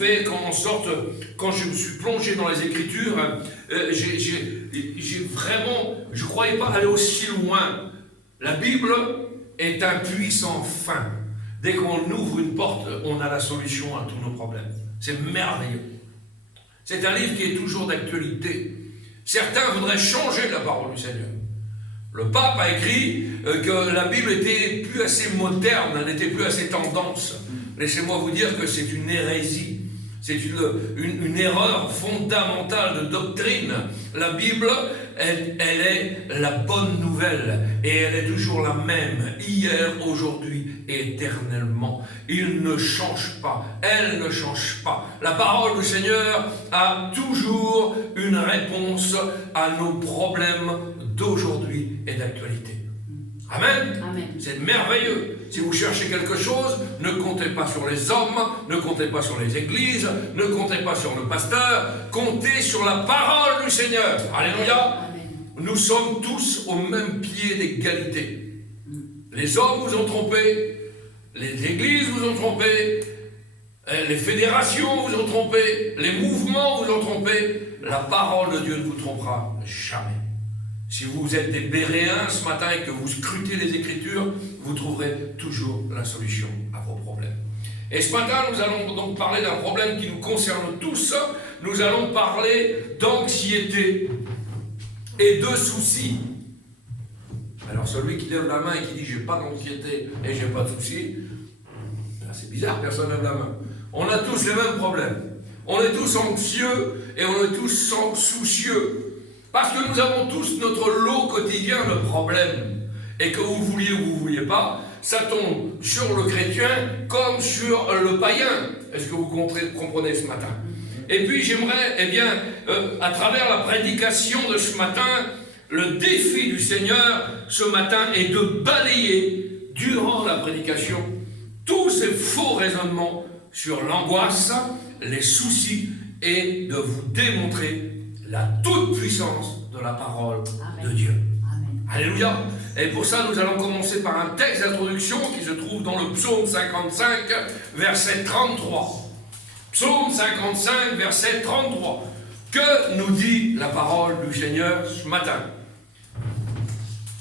fait en sorte, quand je me suis plongé dans les Écritures, j'ai vraiment, je ne croyais pas aller aussi loin. La Bible est un puissant fin. Dès qu'on ouvre une porte, on a la solution à tous nos problèmes. C'est merveilleux. C'est un livre qui est toujours d'actualité. Certains voudraient changer la parole du Seigneur. Le pape a écrit que la Bible était plus assez moderne, elle n'était plus assez tendance. Laissez-moi vous dire que c'est une hérésie. C'est une erreur fondamentale de doctrine. La Bible, elle est la bonne nouvelle. Et elle est toujours la même, hier, aujourd'hui et éternellement. Il ne change pas. Elle ne change pas. La parole du Seigneur a toujours une réponse à nos problèmes d'aujourd'hui et d'actualité. Amen. Amen. C'est merveilleux. Si vous cherchez quelque chose, ne comptez pas sur les hommes, ne comptez pas sur les églises, ne comptez pas sur le pasteur, comptez sur la parole du Seigneur. Alléluia. Amen. Nous sommes tous au même pied d'égalité. Les hommes vous ont trompé, les églises vous ont trompé, les fédérations vous ont trompé, les mouvements vous ont trompé. La parole de Dieu ne vous trompera jamais. Si vous êtes des Béréens ce matin et que vous scrutez les Écritures, vous trouverez toujours la solution à vos problèmes. Et ce matin, nous allons donc parler d'un problème qui nous concerne tous. Nous allons parler d'anxiété et de soucis. Alors celui qui lève la main et qui dit « j'ai pas d'anxiété et j'ai pas de soucis », c'est bizarre, personne ne lève la main. On a tous les mêmes problèmes. On est tous anxieux et on est tous soucieux. Parce que nous avons tous notre lot quotidien de problèmes. Et que vous vouliez ou vous ne vouliez pas, ça tombe sur le chrétien comme sur le païen. Est-ce que vous comprenez ce matin? Et puis j'aimerais, à travers la prédication de ce matin, le défi du Seigneur ce matin est de balayer, durant la prédication, tous ces faux raisonnements sur l'angoisse, les soucis, et de vous démontrer la toute-puissance de la parole de Dieu. Amen. Alléluia. Et pour ça, nous allons commencer par un texte d'introduction qui se trouve dans le psaume 55, verset 33. Psaume 55, verset 33. Que nous dit la parole du Seigneur ce matin?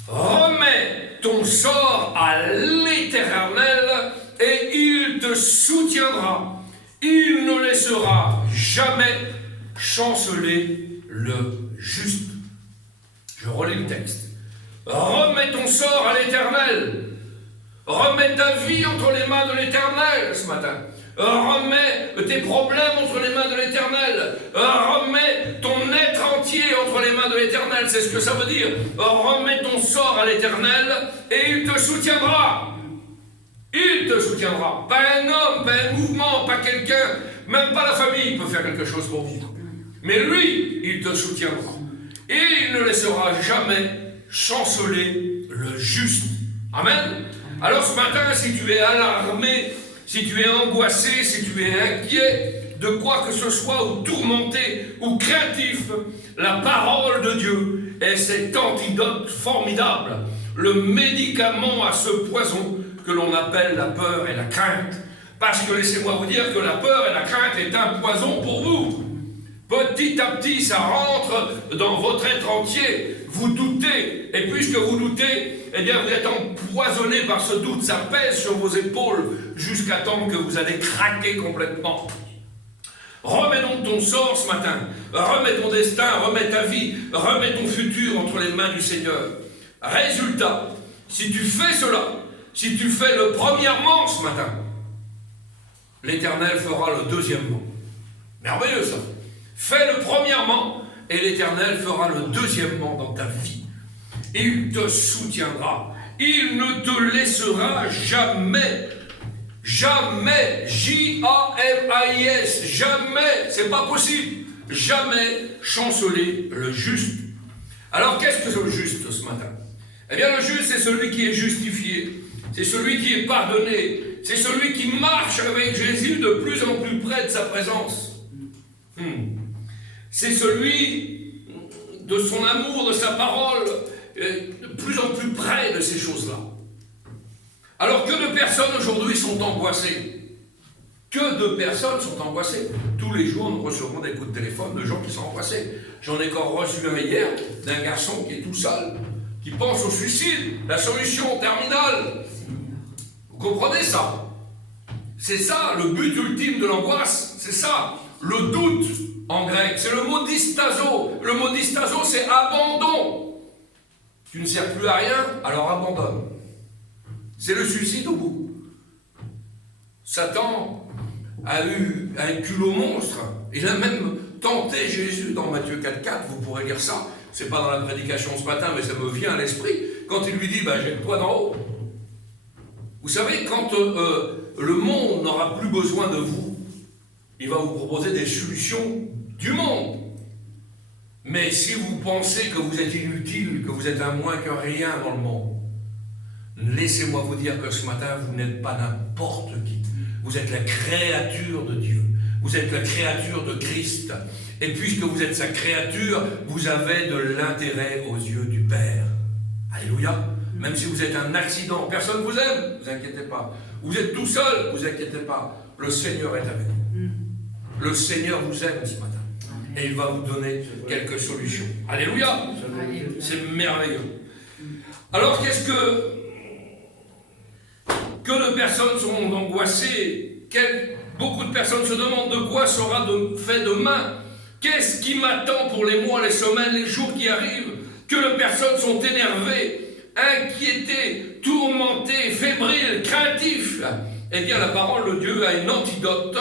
Remets ton sort à l'Éternel et il te soutiendra. Il ne laissera jamais chanceler le juste. Je relis le texte. Remets ton sort à l'Éternel. Remets ta vie entre les mains de l'Éternel ce matin. Remets tes problèmes entre les mains de l'Éternel. Remets ton être entier entre les mains de l'Éternel. C'est ce que ça veut dire. Remets ton sort à l'Éternel et il te soutiendra. Il te soutiendra. Pas un homme, pas un mouvement, pas quelqu'un, même pas la famille peut faire quelque chose pour vous. Mais lui, il te soutiendra. Et il ne laissera jamais chanceler le juste. Amen. Alors ce matin, si tu es alarmé, si tu es angoissé, si tu es inquiet de quoi que ce soit, ou tourmenté, ou craintif, la parole de Dieu est cet antidote formidable, le médicament à ce poison que l'on appelle la peur et la crainte. Parce que laissez-moi vous dire que la peur et la crainte est un poison pour vous. Petit à petit, ça rentre dans votre être entier. Vous doutez. Et puisque vous doutez, eh bien, vous êtes empoisonné par ce doute. Ça pèse sur vos épaules jusqu'à temps que vous allez craquer complètement. Remets donc ton sort ce matin. Remets ton destin, remets ta vie, remets ton futur entre les mains du Seigneur. Résultat, si tu fais cela, si tu fais le premièrement ce matin, l'Éternel fera le deuxièmement. Merveilleux ça. Fais le premièrement et l'Éternel fera le deuxièmement dans ta vie. Il te soutiendra. Il ne te laissera jamais. Jamais. J-A-M-A-I-S. Jamais. C'est pas possible. Jamais chanceler le juste. Alors qu'est-ce que c'est le juste ce matin? Eh bien le juste c'est celui qui est justifié. C'est celui qui est pardonné. C'est celui qui marche avec Jésus de plus en plus près de sa présence. C'est celui de son amour, de sa parole, de plus en plus près de ces choses-là. Alors que de personnes aujourd'hui sont angoissées. Que de personnes sont angoissées. Tous les jours, nous recevons des coups de téléphone de gens qui sont angoissés. J'en ai encore reçu un hier d'un garçon qui est tout seul, qui pense au suicide, la solution terminale. Vous comprenez ça? C'est ça le but ultime de l'angoisse, c'est ça, le doute en grec. C'est le mot distazo. Le mot distazo, c'est abandon. Tu ne sers plus à rien, alors abandonne. C'est le suicide au bout. Satan a eu un culot monstre. Il a même tenté Jésus dans Matthieu 4,4. Vous pourrez lire ça. C'est pas dans la prédication ce matin, mais ça me vient à l'esprit. Quand il lui dit, jette-toi d'en haut. Vous savez, quand le monde n'aura plus besoin de vous, il va vous proposer des solutions du monde. Mais si vous pensez que vous êtes inutile, que vous êtes un moins que rien dans le monde, laissez-moi vous dire que ce matin, vous n'êtes pas n'importe qui. Vous êtes la créature de Dieu. Vous êtes la créature de Christ. Et puisque vous êtes sa créature, vous avez de l'intérêt aux yeux du Père. Alléluia. Même si vous êtes un accident, personne ne vous aime, ne vous inquiétez pas. Vous êtes tout seul, ne vous inquiétez pas. Le Seigneur est avec vous. Le Seigneur vous aime ce matin. Et il va vous donner quelques solutions. Alléluia. C'est merveilleux. Alors qu'est-ce que de personnes sont angoissées? Beaucoup de personnes se demandent de quoi sera fait demain. Qu'est-ce qui m'attend pour les mois, les semaines, les jours qui arrivent? Que de personnes sont énervées, inquiétées, tourmentées, fébriles, craintifs. Eh bien, la parole de Dieu a une antidote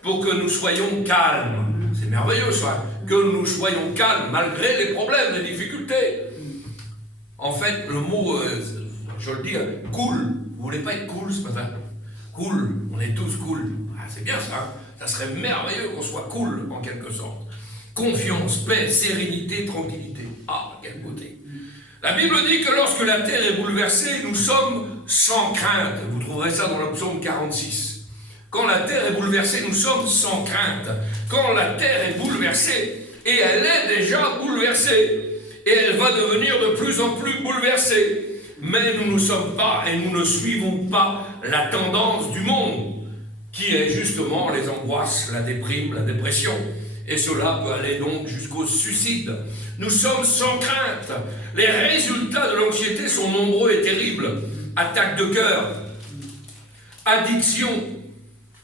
pour que nous soyons calmes. C'est merveilleux ça, que nous soyons calmes malgré les problèmes, les difficultés. En fait, le mot, je le dis, cool. Vous voulez pas être cool ce matin? Cool, on est tous cool. C'est bien ça, ça serait merveilleux qu'on soit cool en quelque sorte. Confiance, paix, sérénité, tranquillité. Ah, quelle beauté. La Bible dit que lorsque la terre est bouleversée, nous sommes sans crainte. Vous trouverez ça dans le psaume 46. Quand la terre est bouleversée, nous sommes sans crainte. Quand la terre est bouleversée, et elle est déjà bouleversée, et elle va devenir de plus en plus bouleversée, mais nous ne sommes pas et nous ne suivons pas la tendance du monde, qui est justement les angoisses, la déprime, la dépression. Et cela peut aller donc jusqu'au suicide. Nous sommes sans crainte. Les résultats de l'anxiété sont nombreux et terribles. Attaque de cœur, addiction,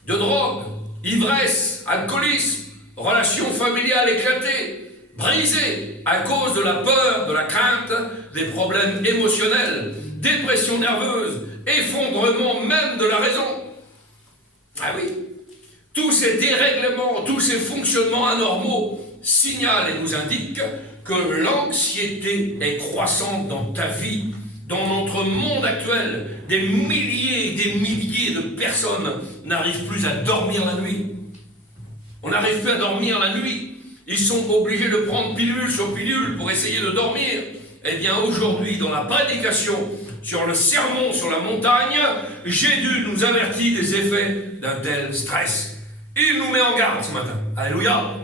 de drogue, ivresse, alcoolisme, relations familiales éclatées, brisées à cause de la peur, de la crainte, des problèmes émotionnels, dépression nerveuse, effondrement même de la raison. Ah oui, tous ces dérèglements, tous ces fonctionnements anormaux signalent et nous indiquent que l'anxiété est croissante dans ta vie, dans notre monde actuel. Des milliers et des milliers de personnes n'arrivent plus à dormir la nuit. On n'arrive plus à dormir la nuit. Ils sont obligés de prendre pilule sur pilule pour essayer de dormir. Eh bien, aujourd'hui, dans la prédication sur le sermon sur la montagne, Jésus nous avertit des effets d'un tel stress. Il nous met en garde ce matin. Alléluia.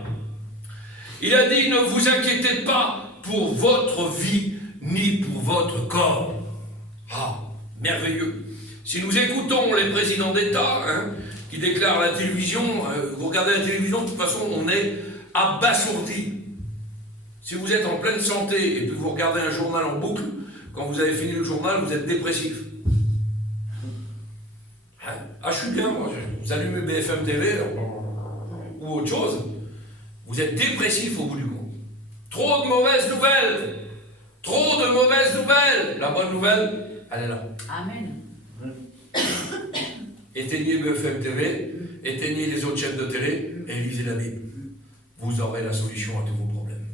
Il a dit, ne vous inquiétez pas pour votre vie, ni pour votre corps. Ah, merveilleux. Si nous écoutons les présidents d'État, qui déclarent à la télévision, vous regardez la télévision, de toute façon, on est abasourdi. Si vous êtes en pleine santé, et puis vous regardez un journal en boucle, quand vous avez fini le journal, vous êtes dépressif. Ah, je suis bien, moi. Vous allumez BFM TV ou autre chose, vous êtes dépressif au bout du compte. Trop de mauvaises nouvelles. Trop de mauvaises nouvelles. La bonne nouvelle, elle est là. Amen. Éteignez BFM TV, éteignez les autres chaînes de télé et lisez la Bible. Vous aurez la solution à tous vos problèmes.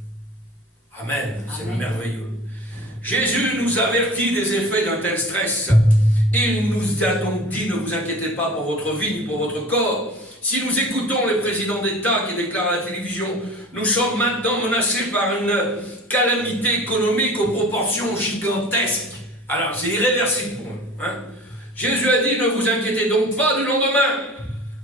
Amen. C'est merveilleux. Jésus nous avertit des effets d'un tel stress. Il nous a donc dit, ne vous inquiétez pas pour votre vie ni pour votre corps. Si nous écoutons les présidents d'État qui déclarent à la télévision, nous sommes maintenant menacés par une calamité économique aux proportions gigantesques. Alors c'est irréversible pour nous. Jésus a dit, ne vous inquiétez donc pas du lendemain.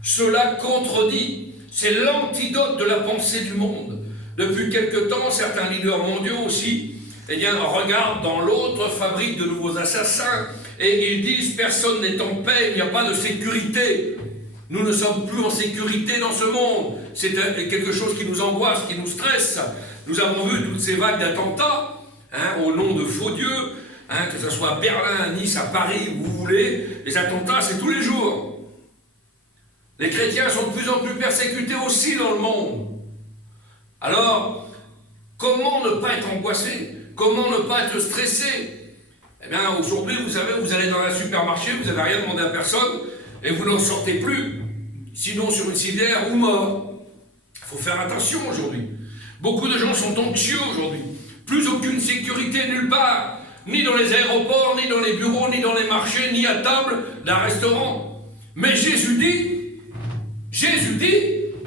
Cela contredit. C'est l'antidote de la pensée du monde. Depuis quelque temps, certains leaders mondiaux aussi, regardent dans l'autre, fabriquent de nouveaux assassins, et ils disent, personne n'est en paix, il n'y a pas de sécurité. Nous ne sommes plus en sécurité dans ce monde. C'est quelque chose qui nous angoisse, qui nous stresse. Nous avons vu toutes ces vagues d'attentats, au nom de faux dieux, que ce soit à Berlin, à Nice, à Paris, où vous voulez. Les attentats, c'est tous les jours. Les chrétiens sont de plus en plus persécutés aussi dans le monde. Alors, comment ne pas être angoissé? Comment ne pas être stressé? Eh bien, aujourd'hui, vous savez, vous allez dans un supermarché, vous n'avez rien demandé à personne, et vous n'en sortez plus. Sinon, sur une civière ou mort. Il faut faire attention aujourd'hui. Beaucoup de gens sont anxieux aujourd'hui. Plus aucune sécurité nulle part. Ni dans les aéroports, ni dans les bureaux, ni dans les marchés, ni à table d'un restaurant. Mais Jésus dit,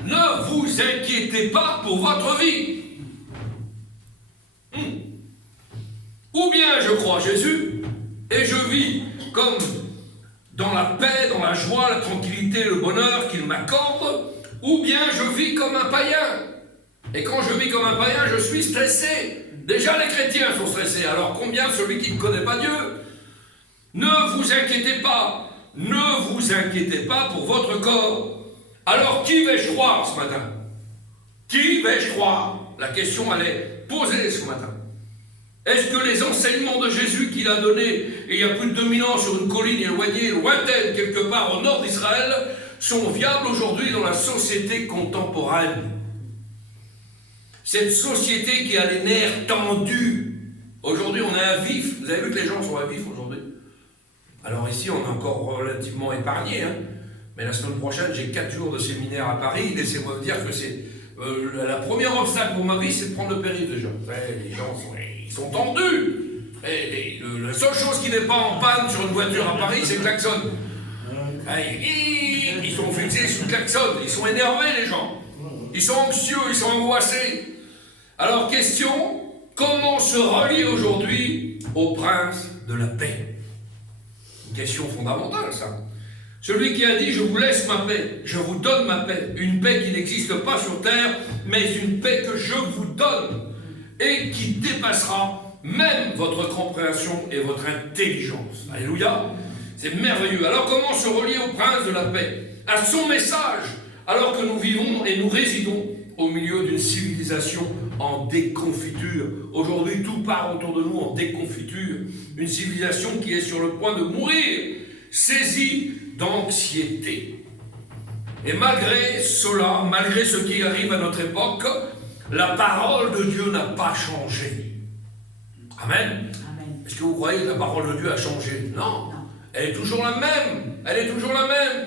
ne vous inquiétez pas pour votre vie. Ou bien je crois Jésus, et je vis comme dans la paix, dans la joie, la tranquillité, le bonheur qu'il m'accorde, ou bien je vis comme un païen. Et quand je vis comme un païen, je suis stressé. Déjà les chrétiens sont stressés, alors combien celui qui ne connaît pas Dieu? Ne vous inquiétez pas pour votre corps. Alors qui vais-je croire ce matin? Qui vais-je croire? La question elle est posée ce matin. Est-ce que les enseignements de Jésus qu'il a donnés il y a plus de 2000 ans sur une colline éloignée, lointaine, quelque part au nord d'Israël, sont viables aujourd'hui dans la société contemporaine? Cette société qui a les nerfs tendus. Aujourd'hui, on est à vif. Vous avez vu que les gens sont à vif aujourd'hui? Alors ici, on est encore relativement épargné. Mais la semaine prochaine, j'ai 4 jours de séminaire à Paris. Laissez-moi vous dire que c'est la première obstacle pour ma vie, c'est de prendre le périph' déjà. Les gens sont tendus. La seule chose qui n'est pas en panne sur une voiture à Paris, c'est le klaxon. Ils sont fixés sous le klaxon. Ils sont énervés, les gens. Ils sont anxieux, ils sont angoissés. Alors, question, comment se relier aujourd'hui au prince de la paix? Une question fondamentale, ça. Celui qui a dit, je vous laisse ma paix, je vous donne ma paix. Une paix qui n'existe pas sur terre, mais une paix que je vous donne et qui dépassera même votre compréhension et votre intelligence. Alléluia. C'est merveilleux. Alors, comment se relier au prince de la paix? À son message, alors que nous vivons et nous résidons au milieu d'une civilisation en déconfiture. Aujourd'hui, tout part autour de nous en déconfiture. Une civilisation qui est sur le point de mourir, saisie d'anxiété. Et malgré cela, malgré ce qui arrive à notre époque, la parole de Dieu n'a pas changé. Amen. Est-ce que vous croyez que la parole de Dieu a changé? Non. Elle est toujours la même. Elle est toujours la même.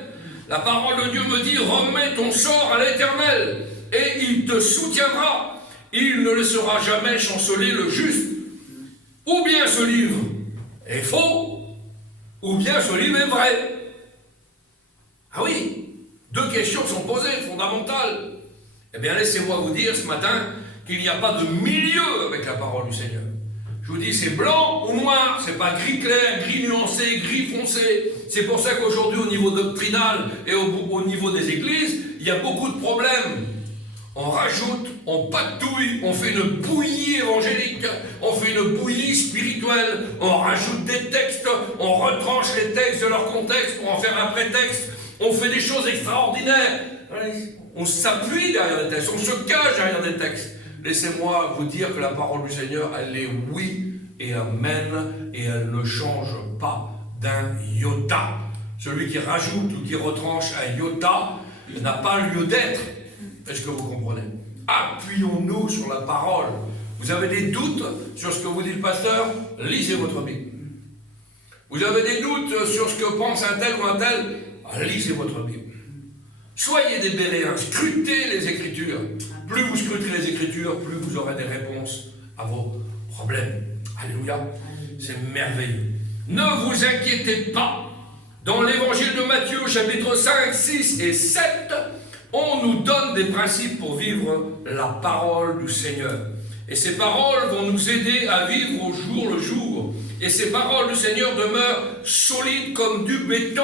La parole de Dieu me dit, remets ton sort à l'Éternel, et il te soutiendra. Il ne laissera jamais chanceler le juste. Ou bien ce livre est faux, ou bien ce livre est vrai. Ah oui, 2 questions sont posées, fondamentales. Eh bien, laissez-moi vous dire ce matin qu'il n'y a pas de milieu avec la parole du Seigneur. Je vous dis, c'est blanc ou noir, c'est pas gris clair, gris nuancé, gris foncé. C'est pour ça qu'aujourd'hui, au niveau doctrinal et au niveau des églises, il y a beaucoup de problèmes. On rajoute, on patouille, on fait une bouillie évangélique, on fait une bouillie spirituelle, on rajoute des textes, on retranche les textes de leur contexte pour en faire un prétexte, on fait des choses extraordinaires. On s'appuie derrière des textes, on se cache derrière des textes. Laissez-moi vous dire que la parole du Seigneur, elle est oui et amen, et elle ne change pas d'un iota. Celui qui rajoute ou qui retranche un iota, il n'a pas lieu d'être. Est-ce que vous comprenez? Appuyons-nous sur la parole. Vous avez des doutes sur ce que vous dit le pasteur? Lisez votre Bible. Vous avez des doutes sur ce que pense un tel ou un tel? Lisez votre Bible. Soyez des Béréens, scrutez les Écritures. Plus vous scruterez les Écritures, plus vous aurez des réponses à vos problèmes. Alléluia. C'est merveilleux. Ne vous inquiétez pas. Dans l'évangile de Matthieu, chapitre 5, 6 et 7, on nous donne des principes pour vivre la parole du Seigneur. Et ces paroles vont nous aider à vivre au jour le jour. Et ces paroles du Seigneur demeurent solides comme du béton.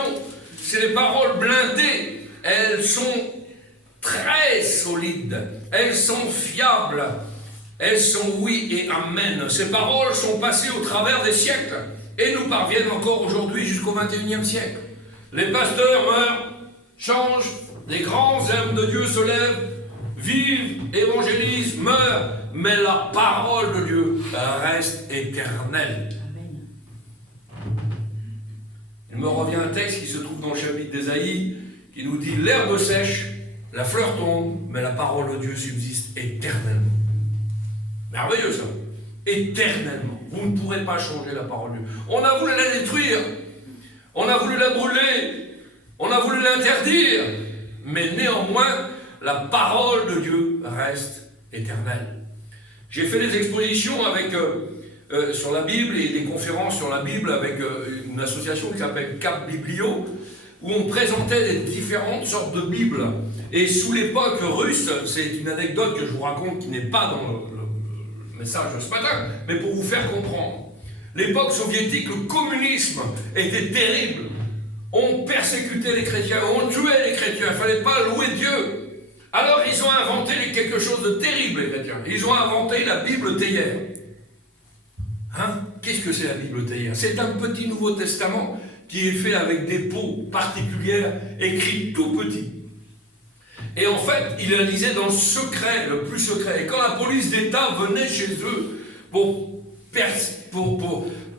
C'est des paroles blindées. Elles sont très solides. Elles sont fiables. Elles sont oui et amen. Ces paroles sont passées au travers des siècles et nous parviennent encore aujourd'hui jusqu'au XXIe siècle. Les pasteurs meurent, changent, les grands hommes de Dieu se lèvent, vivent, évangélisent, meurent, mais la parole de Dieu reste éternelle. Amen. Il me revient un texte qui se trouve dans le chapitre d'Ésaïe, qui nous dit « L'herbe sèche, la fleur tombe, mais la parole de Dieu subsiste éternellement. » Merveilleux ça. Éternellement. Vous ne pourrez pas changer la parole de Dieu. On a voulu la détruire, on a voulu la brûler, on a voulu l'interdire, mais néanmoins, la parole de Dieu reste éternelle. J'ai fait des expositions avec, sur la Bible et des conférences sur la Bible avec une association qui s'appelle Cap Biblio, où on présentait des différentes sortes de Bibles. Et sous l'époque russe, c'est une anecdote que je vous raconte qui n'est pas dans le message de ce matin, mais pour vous faire comprendre. L'époque soviétique, le communisme était terrible. On persécutait les chrétiens, on tuait les chrétiens, il ne fallait pas louer Dieu. Alors ils ont inventé quelque chose de terrible, les chrétiens. Ils ont inventé la Bible théière. Hein? Qu'est-ce que c'est la Bible théière? C'est un petit Nouveau Testament qui est fait avec des peaux particulières, écrits tout petits. Et en fait, ils la lisaient dans le secret, le plus secret. Et quand la police d'État venait chez eux pour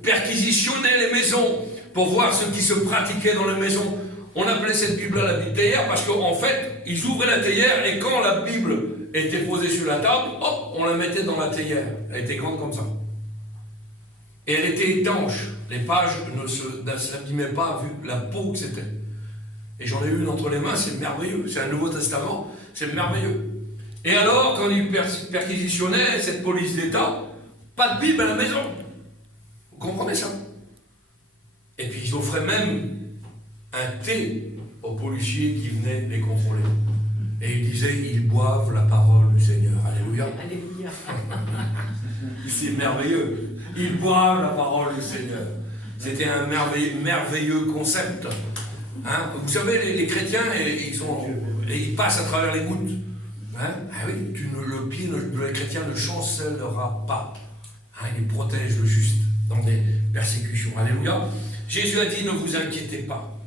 perquisitionner les maisons, pour voir ce qui se pratiquait dans les maisons, on appelait cette Bible la Bible théière parce qu'en fait, ils ouvraient la théière et quand la Bible était posée sur la table, hop, on la mettait dans la théière. Elle était grande comme ça. Et elle était étanche. Les pages ne s'abîmaient pas vu la peau que c'était. Et j'en ai une entre les mains, c'est merveilleux. C'est un Nouveau Testament, c'est merveilleux. Et alors, quand ils perquisitionnaient cette police d'État, pas de Bible à la maison. Vous comprenez ça? Et puis ils offraient même un thé aux policiers qui venaient les contrôler. Et ils disaient, ils boivent la parole du Seigneur. Alléluia. Alléluia. C'est merveilleux. Ils boivent la parole du Seigneur. C'était un merveilleux concept. Hein? Vous savez, les chrétiens, ils passent à travers les gouttes. Hein? Ah oui, le pied de les chrétiens ne chancellera pas. Hein? Il protège le juste dans des persécutions. Alléluia. Jésus a dit, ne vous inquiétez pas.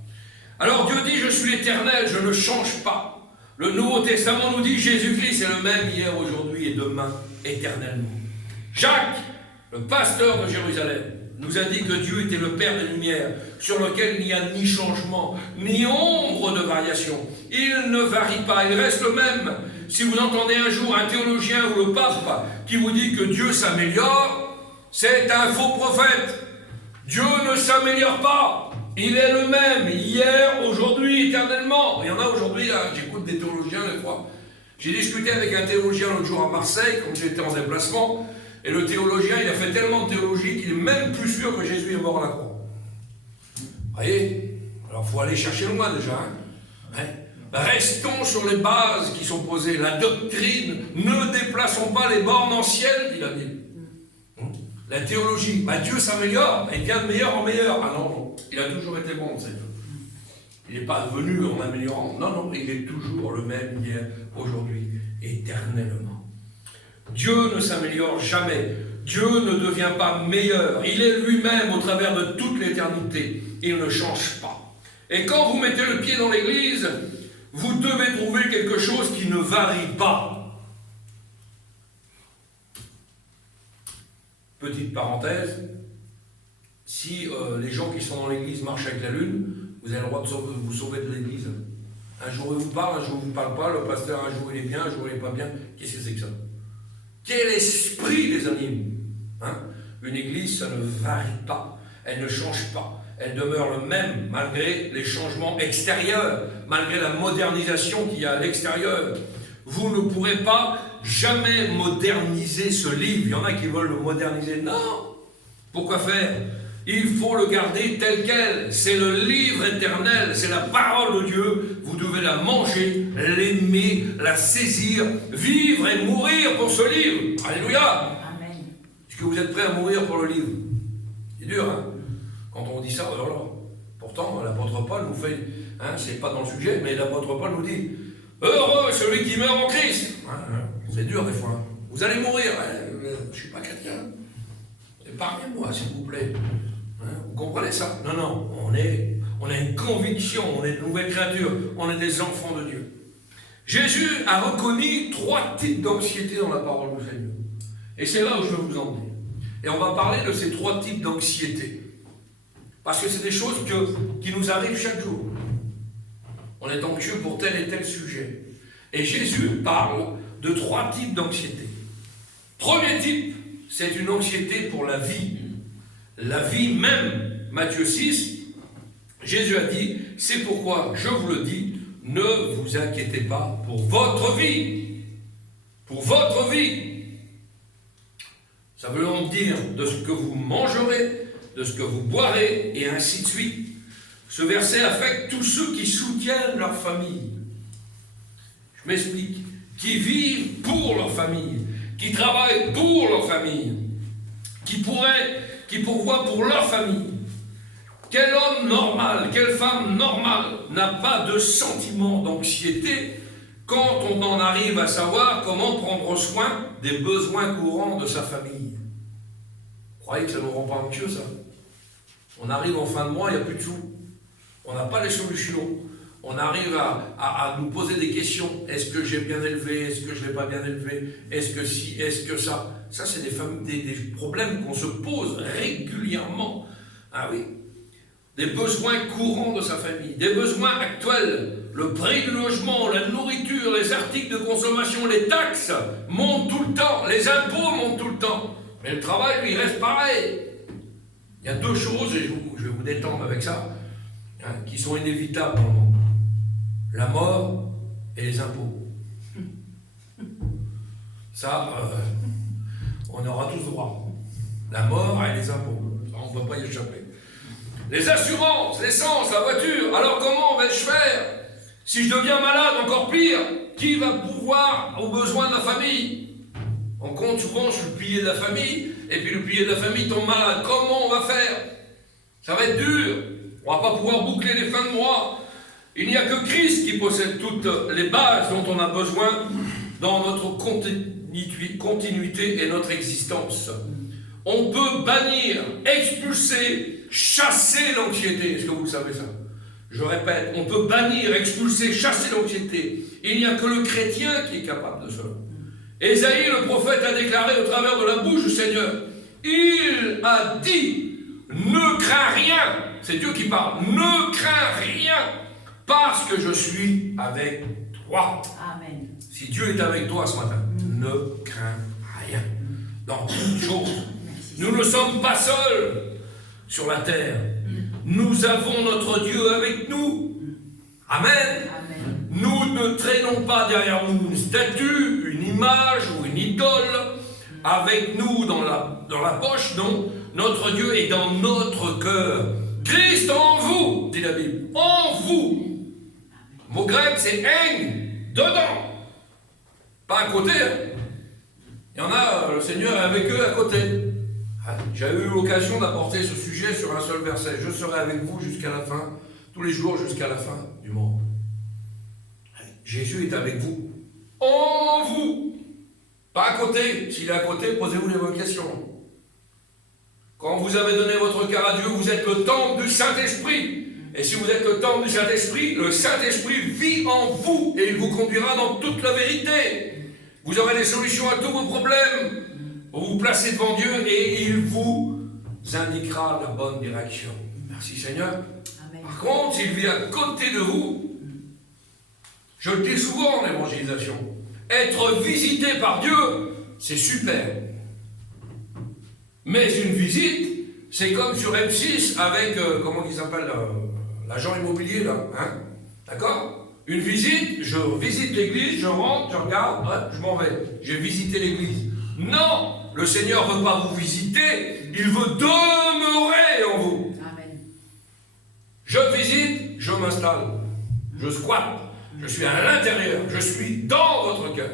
Alors Dieu dit, je suis éternel, je ne change pas. Le Nouveau Testament nous dit, Jésus-Christ est le même hier, aujourd'hui et demain, éternellement. Jacques, le pasteur de Jérusalem, nous a dit que Dieu était le Père des Lumières, sur lequel il n'y a ni changement, ni ombre de variation. Il ne varie pas, il reste le même. Si vous entendez un jour un théologien ou le pape qui vous dit que Dieu s'améliore, c'est un faux prophète. Dieu ne s'améliore pas. Il est le même, hier, aujourd'hui, éternellement. Il y en a aujourd'hui, j'écoute des théologiens des fois. J'ai discuté avec un théologien l'autre jour à Marseille, quand j'étais en déplacement, et le théologien, il a fait tellement de théologie qu'il est même plus sûr que Jésus est mort à la croix. Vous voyez? Alors il faut aller chercher loin déjà. Hein? Restons sur les bases qui sont posées. La doctrine, ne déplaçons pas les bornes anciennes, dit la Bible. La théologie, Dieu s'améliore, il vient de meilleur en meilleur. Ah non, il a toujours été bon, c'est tout. Il n'est pas venu en améliorant. Non, il est toujours le même hier, aujourd'hui, éternellement. Dieu ne s'améliore jamais. Dieu ne devient pas meilleur. Il est lui-même au travers de toute l'éternité. Il ne change pas. Et quand vous mettez le pied dans l'église, vous devez trouver quelque chose qui ne varie pas. Petite parenthèse, si les gens qui sont dans l'église marchent avec la lune, vous avez le droit de vous sauver de l'église. Un jour il vous parle, un jour il ne vous parle pas, le pasteur un jour il est bien, un jour il n'est pas bien. Qu'est-ce que c'est que ça? Quel esprit les anime? Hein? Une église, ça ne varie pas, elle ne change pas, elle demeure le même malgré les changements extérieurs, malgré la modernisation qu'il y a à l'extérieur. Vous ne pourrez pas jamais moderniser ce livre. Il y en a qui veulent le moderniser. Non! Pourquoi faire? Il faut le garder tel quel. C'est le livre éternel, c'est la parole de Dieu. Vous devez la manger, l'aimer, la saisir, vivre et mourir pour ce livre. Alléluia! Amen. Est-ce que vous êtes prêts à mourir pour le livre? C'est dur, hein? Quand on dit ça, voilà. Pourtant, l'apôtre Paul nous fait, hein, c'est pas dans le sujet, mais l'apôtre Paul nous dit, heureux celui qui meurt en Christ. C'est dur des fois. Vous allez mourir. Je ne suis pas chrétien. Épargnez-moi, s'il vous plaît. Vous comprenez ça? Non, on On a une conviction, on est de nouvelles créatures, on est des enfants de Dieu. Jésus a reconnu 3 types d'anxiété dans la parole du Seigneur. Et c'est là où je veux vous emmener. Et on va parler de ces 3 types d'anxiété. Parce que c'est des choses qui nous arrivent chaque jour. On est anxieux pour tel et tel sujet. Et Jésus parle de 3 types d'anxiété. Premier type, c'est une anxiété pour la vie. La vie même. Matthieu 6, Jésus a dit, c'est pourquoi je vous le dis, ne vous inquiétez pas pour votre vie. Pour votre vie. Ça veut donc dire de ce que vous mangerez, de ce que vous boirez, et ainsi de suite. Ce verset affecte tous ceux qui soutiennent leur famille. Je m'explique. Qui vivent pour leur famille, qui travaillent pour leur famille, qui pourvoient pour leur famille. Quel homme normal, quelle femme normale n'a pas de sentiment d'anxiété quand on en arrive à savoir comment prendre soin des besoins courants de sa famille? Vous croyez que ça ne nous rend pas anxieux, ça? On arrive en fin de mois, il n'y a plus de sous. On n'a pas les solutions. On arrive à nous poser des questions. Est-ce que j'ai bien élevé? Est-ce que je ne l'ai pas bien élevé? Est-ce que si? Est-ce que ça? Ça, c'est des problèmes qu'on se pose régulièrement. Ah oui. Des besoins courants de sa famille, des besoins actuels, le prix du logement, la nourriture, les articles de consommation, les taxes montent tout le temps, les impôts montent tout le temps, mais le travail, lui, il reste pareil. Il y a 2 choses, et je vais vous détendre avec ça, qui sont inévitables dans le monde. La mort et les impôts. Ça, on aura tous droit. La mort et les impôts. Ça, on ne va pas y échapper. Les assurances, l'essence, la voiture. Alors comment vais-je faire? Si je deviens malade, encore pire, qui va pourvoir aux besoins de la famille? On compte souvent sur le pilier de la famille, et puis le pilier de la famille tombe malade. Comment on va faire? Ça va être dur. On ne va pas pouvoir boucler les fins de mois. Il n'y a que Christ qui possède toutes les bases dont on a besoin dans notre continuité et notre existence. On peut bannir, expulser, chasser l'anxiété. Est-ce que vous le savez ça? Je répète, on peut bannir, expulser, chasser l'anxiété. Il n'y a que le chrétien qui est capable de cela. Ésaïe, le prophète, a déclaré au travers de la bouche du Seigneur, il a dit, ne crains rien. C'est Dieu qui parle. Ne crains rien, parce que je suis avec toi. Amen. Si Dieu est avec toi ce matin, ne crains rien. Dans toute chose. Nous ne sommes pas seuls sur la terre. Nous avons notre Dieu avec nous. Amen. Amen. Nous ne traînons pas derrière nous une statue, une image ou une idole avec nous dans la poche. Non, notre Dieu est dans notre cœur. Christ en vous, dit la Bible. En vous. Le mot grec, c'est eng, dedans. Pas à côté. Il y en a, le Seigneur est avec eux à côté. J'avais eu l'occasion d'apporter ce sujet sur un seul verset. Je serai avec vous jusqu'à la fin, tous les jours jusqu'à la fin du monde. Jésus est avec vous. En vous. Pas à côté. S'il est à côté, posez-vous les bonnes questions. Quand vous avez donné votre cœur à Dieu, vous êtes le temple du Saint-Esprit. Et si vous êtes le temple du Saint-Esprit, le Saint-Esprit vit en vous et il vous conduira dans toute la vérité. Vous aurez des solutions à tous vos problèmes. Vous vous placez devant Dieu et il vous indiquera la bonne direction. Merci Seigneur. Amen. Par contre, s'il vit à côté de vous, je le dis souvent en évangélisation, être visité par Dieu, c'est super. Mais une visite, c'est comme sur M6 avec, comment il s'appelle, l'agent immobilier, là. Hein? D'accord? Une visite, je visite l'église, je rentre, je regarde, je m'en vais. J'ai visité l'église. Non! Le Seigneur ne veut pas vous visiter, il veut demeurer en vous. Amen. Je visite, je m'installe, je squatte, je suis à l'intérieur, je suis dans votre cœur.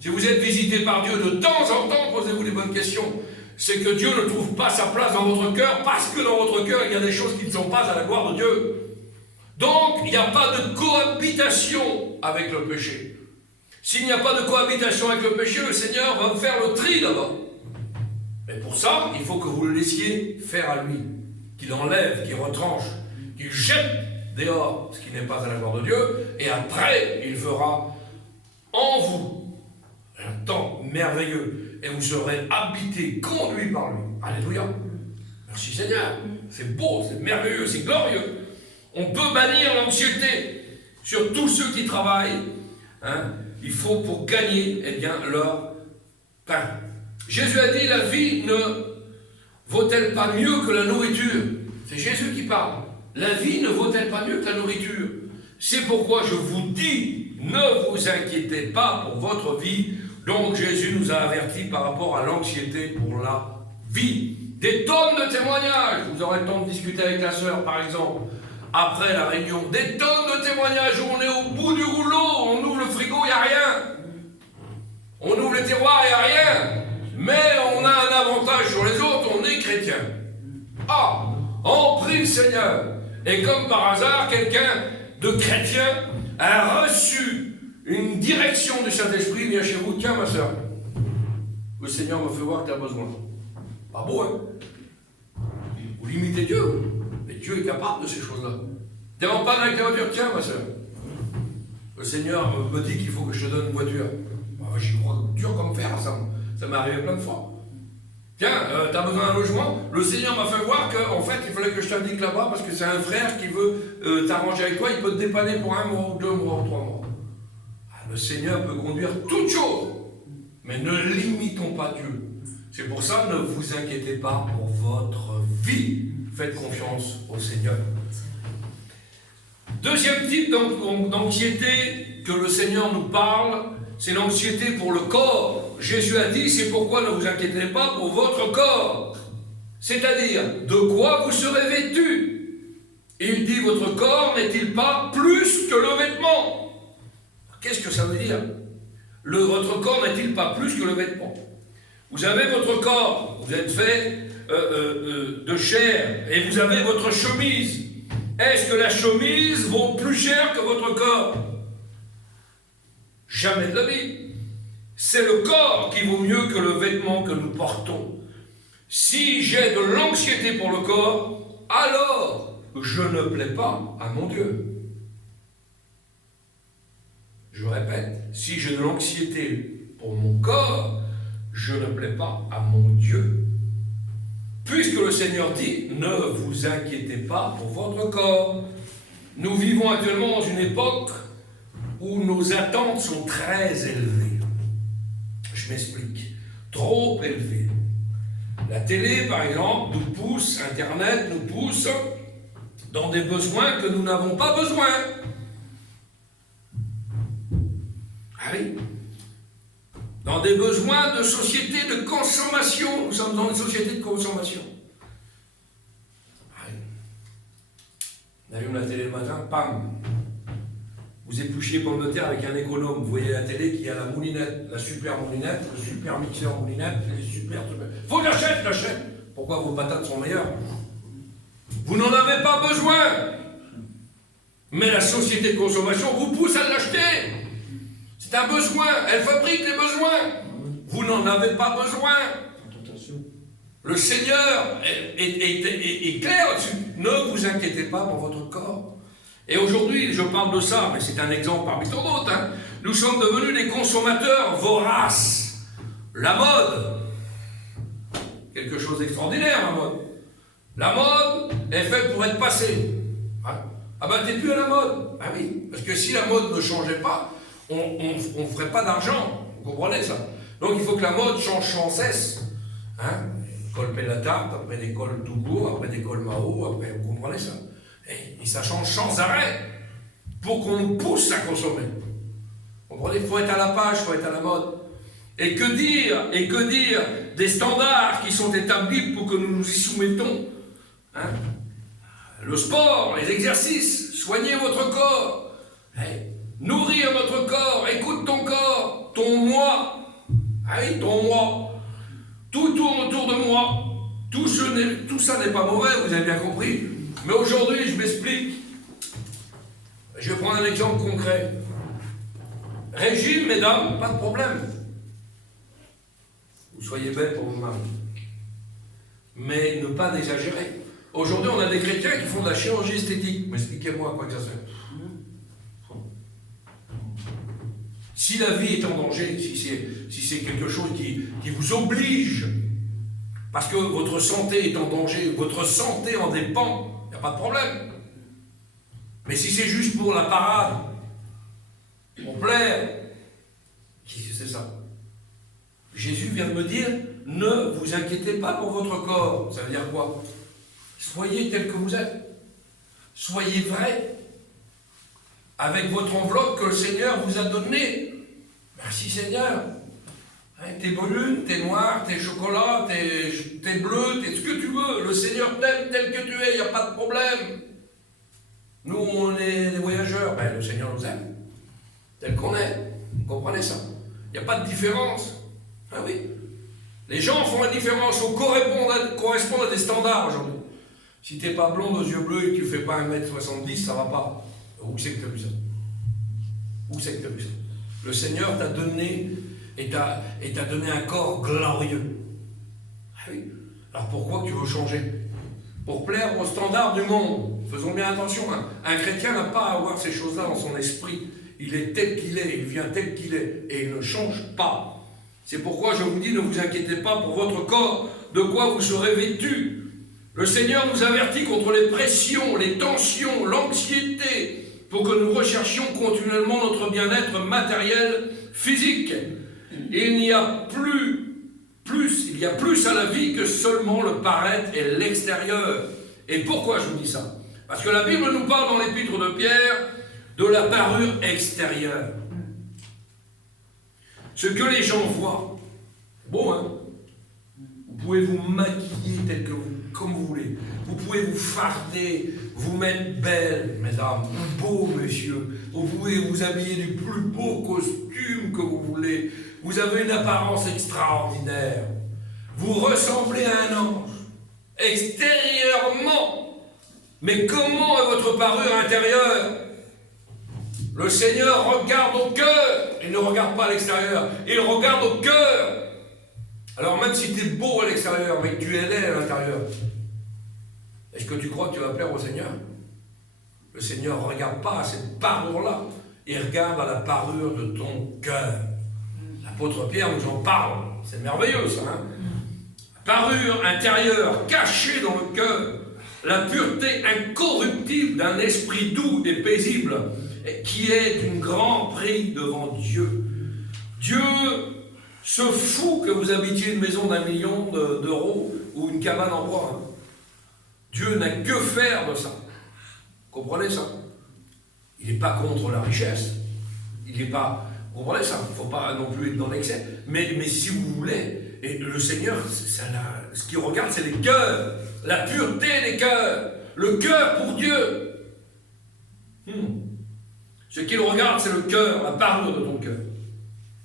Si vous êtes visité par Dieu de temps en temps, posez-vous les bonnes questions. C'est que Dieu ne trouve pas sa place dans votre cœur, parce que dans votre cœur, il y a des choses qui ne sont pas à la gloire de Dieu. Donc, il n'y a pas de cohabitation avec le péché. S'il n'y a pas de cohabitation avec le péché, le Seigneur va faire le tri là-bas. Mais pour ça, il faut que vous le laissiez faire à lui, qu'il enlève, qu'il retranche, Il jette dehors ce qui n'est pas à la gloire de Dieu, et après, il fera en vous un temps merveilleux, et vous serez habités, conduits par lui. Alléluia. Merci Seigneur. C'est beau, c'est merveilleux, c'est glorieux. On peut bannir l'anxiété sur tous ceux qui travaillent. Hein. Il faut pour gagner leur pain. Jésus a dit, la vie ne vaut-elle pas mieux que la nourriture? C'est Jésus qui parle. La vie ne vaut-elle pas mieux que la nourriture? C'est pourquoi je vous dis, ne vous inquiétez pas pour votre vie. Donc Jésus nous a avertis par rapport à l'anxiété pour la vie. Des tonnes de témoignages. Vous aurez le temps de discuter avec la sœur, par exemple, après la réunion. Des tonnes de témoignages où on est au bout du rouleau, on ouvre le frigo, il n'y a rien. On ouvre les tiroirs, il n'y a rien. Mais on a un avantage sur les autres, on est chrétien. Ah, on prie le Seigneur. Et comme par hasard, quelqu'un de chrétien a reçu une direction du Saint-Esprit, vient chez vous, tiens ma soeur, le Seigneur me fait voir que tu as besoin. Pas beau, hein? Vous limitez Dieu, mais Dieu est capable de ces choses-là. Tu n'es en panne avec la voiture, tiens ma soeur, le Seigneur me dit qu'il faut que je te donne une voiture. J'y crois dur comme fer, ça m'est arrivé plein de fois. Tiens, tu as besoin d'un logement? Le Seigneur m'a fait voir qu'en fait, il fallait que je t'indique là-bas parce que c'est un frère qui veut t'arranger avec toi, il peut te dépanner pour 1 mois, ou 2 mois, ou 3 mois. Le Seigneur peut conduire toutes choses, mais ne limitons pas Dieu. C'est pour ça, ne vous inquiétez pas pour votre vie. Faites confiance au Seigneur. Deuxième type d'anxiété que le Seigneur nous parle, c'est l'anxiété pour le corps. Jésus a dit, c'est pourquoi ne vous inquiétez pas pour votre corps. C'est-à-dire, de quoi vous serez vêtus. Il dit, votre corps n'est-il pas plus que le vêtement? Qu'est-ce que ça veut dire? Votre corps n'est-il pas plus que le vêtement? Vous avez votre corps, vous êtes fait de chair, et vous avez votre chemise. Est-ce que la chemise vaut plus cher que votre corps? Jamais de la vie. C'est le corps qui vaut mieux que le vêtement que nous portons. Si j'ai de l'anxiété pour le corps, alors je ne plais pas à mon Dieu. Je répète, si j'ai de l'anxiété pour mon corps, je ne plais pas à mon Dieu. Puisque le Seigneur dit, ne vous inquiétez pas pour votre corps. Nous vivons actuellement dans une époque où nos attentes sont très élevées. Je m'explique. Trop élevées. La télé, par exemple, nous pousse, Internet nous pousse dans des besoins que nous n'avons pas besoin. Ah oui. Dans des besoins de société de consommation. Nous sommes dans une société de consommation. Ah oui. On allume la télé le matin, pam. Vous épluchez pommes de terre avec un économe. Vous voyez la télé qui a la moulinette, la super moulinette, le super mixeur moulinette, les super... Faut que j'achète. Pourquoi vos patates sont meilleures? Vous n'en avez pas besoin. Mais la société de consommation vous pousse à l'acheter. C'est un besoin. Elle fabrique les besoins. Vous n'en avez pas besoin. Le Seigneur est clair là-dessus. Ne vous inquiétez pas pour votre corps. Et aujourd'hui, je parle de ça, mais c'est un exemple parmi tant d'autres. Hein. Nous sommes devenus des consommateurs voraces. La mode, quelque chose d'extraordinaire, la mode. La mode est faite pour être passée. Hein. Ah ben, t'es plus à la mode. Ah oui, parce que si la mode ne changeait pas, on ne ferait pas d'argent. Vous comprenez ça? Donc il faut que la mode change sans cesse. Hein. L'école Pélatarte, après l'école Tougour, après l'école Mao, après, vous comprenez ça? Et ça change sans arrêt pour qu'on nous pousse à consommer. Vous comprenez? Il faut être à la page, il faut être à la mode. Et que dire des standards qui sont établis pour que nous nous y soumettons, hein? Le sport, les exercices, soignez votre corps, nourrir votre corps, écoute ton corps, ton moi. Ah oui, ton moi. Tout tourne autour de moi. Tout ça n'est pas mauvais, vous avez bien compris. Mais aujourd'hui, je m'explique. Je vais prendre un exemple concret. Régime, mesdames, pas de problème. Vous soyez belles pour vos maris. Mais ne pas exagérer. Aujourd'hui, on a des chrétiens qui font de la chirurgie esthétique. Mais expliquez-moi à quoi que ça sert. Si la vie est en danger, si c'est quelque chose qui vous oblige, parce que votre santé est en danger, votre santé en dépend, il n'y a pas de problème. Mais si c'est juste pour la parade, pour plaire, qu'est-ce que c'est ça? Jésus vient de me dire, ne vous inquiétez pas pour votre corps. Ça veut dire quoi? Soyez tel que vous êtes. Soyez vrai. Avec votre enveloppe que le Seigneur vous a donnée. Merci Seigneur. Hein, t'es brune, t'es noir, t'es chocolat, t'es bleu, t'es ce que tu veux. Le Seigneur t'aime tel que tu es, il n'y a pas de problème. Nous, on est des voyageurs. Ben, le Seigneur nous aime. Tel qu'on est. Vous comprenez ça? Il n'y a pas de différence. Ah oui. Les gens font la différence. On correspond à des standards aujourd'hui. Si tu n'es pas blond aux yeux bleus et que tu ne fais pas 1m70, ça ne va pas. Où c'est que tu as vu ça? Où c'est que tu as vu ça? Le Seigneur t'a donné et t'a donné un corps glorieux. Ah oui. Alors pourquoi tu veux changer? Pour plaire aux standards du monde. Faisons bien attention. Hein. Un chrétien n'a pas à avoir ces choses-là dans son esprit. Il est tel qu'il est, il vient tel qu'il est, et il ne change pas. C'est pourquoi je vous dis, ne vous inquiétez pas pour votre corps, de quoi vous serez vêtus. Le Seigneur nous avertit contre les pressions, les tensions, l'anxiété, pour que nous recherchions continuellement notre bien-être matériel, physique. Et il y a plus à la vie que seulement le paraître et l'extérieur. Et pourquoi je vous dis ça? Parce que la Bible nous parle dans l'épître de Pierre de la parure extérieure. Ce que les gens voient, bon, hein? Vous pouvez vous maquiller comme vous voulez. Vous pouvez vous farder, vous mettre belle, mesdames, ou beau, monsieur. Vous pouvez vous habiller du plus beau costume que vous voulez. Vous avez une apparence extraordinaire. Vous ressemblez à un ange, extérieurement. Mais comment est votre parure intérieure? Le Seigneur regarde au cœur. Il ne regarde pas à l'extérieur. Il regarde au cœur. Alors même si tu es beau à l'extérieur, mais que tu es laid à l'intérieur, est-ce que tu crois que tu vas plaire au Seigneur? Le Seigneur ne regarde pas à cette parure-là. Il regarde à la parure de ton cœur. L'apôtre Pierre nous en parle. C'est merveilleux ça. Hein? Parure intérieure, cachée dans le cœur. La pureté incorruptible d'un esprit doux et paisible, qui est un grand prix devant Dieu. Dieu se fout que vous habitiez une maison d'1 million d'euros ou une cabane en bois. Hein. Dieu n'a que faire de ça. Comprenez ça? Il n'est pas contre la richesse. Il n'est pas... Vous comprenez ça? Il ne faut pas non plus être dans l'excès. Mais si vous voulez, et le Seigneur, ce qu'il regarde, c'est les cœurs. La pureté des cœurs. Le cœur pour Dieu. Ce qu'il regarde, c'est le cœur, la parure de ton cœur.